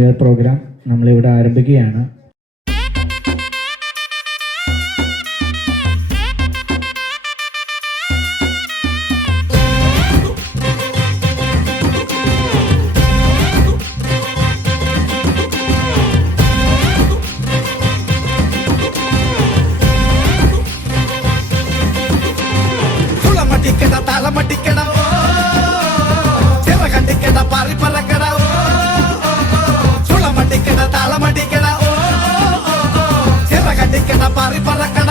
Year programme നമ്മളിവിടെ ആരംഭിക്കുകയാണ്. തലമട്ടിക്കട ചിറകണ്ടിക്കട പാറി പറക്കട ചുളമട്ടിക്കട തലമട്ടിക്കട ചിറകണ്ടിക്കട പാറി പറക്കട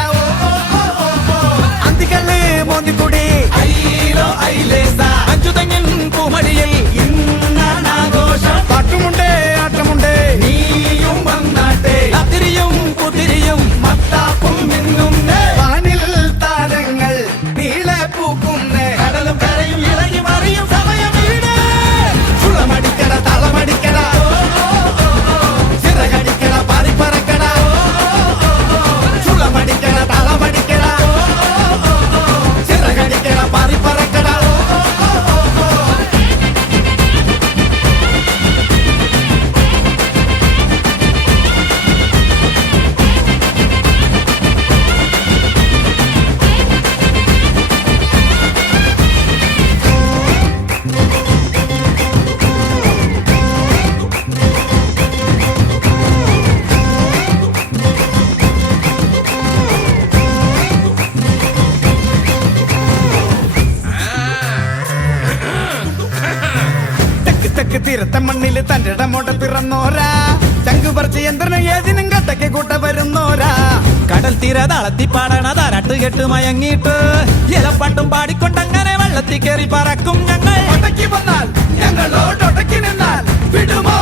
അന്തികള് മോന്തിക്കുടി അയ്യിലോ അയിലേസ അഞ്ചുതെങ്ങിൻ പൂമടിയിൽ ഇന്നാഘോഷം പാട്ടുമുണ്ടേ ആട്ടമുണ്ടേ നീയും വന്നാട്ടെ അതിരിയും കുതിരിയും മത്താപ്പും മിന്നും വാനിൽ താരങ്ങൾ നീളെ പൂക്കുന്നേ കടലും കരയും ഇളകി മറിയും സമയം വീട് ചുളമടിക്കട തളമടിക്കട ചിറകടിക്കട പാറി പറക്കട ചുളമടിക്കട തളമടിക്കട ചിറകടിക്കട പാറി പറക്കട തെക്ക് തീരത്തെ മണ്ണില് തന്റെ ഇടമോട്ട് പിറന്നോരാ ചങ്കു പറിച്ച് യന്ത്രനും ഏതിനും കട്ടയ്ക്ക് കൂട്ട വരുന്നോരാ കടൽ തീര താളത്തി പാടണ താരാട്ട് കെട്ട് മയങ്ങിയിട്ട് ഇലപ്പാട്ടും പാടിക്കൊണ്ടങ്ങനെ വെള്ളത്തിൽ കയറി പറക്കും ഞങ്ങൾ ഒട്ടക്കി വന്നാൽ ഞങ്ങളോടൊട്ടക്കി നിന്നാൽ വിടുമോ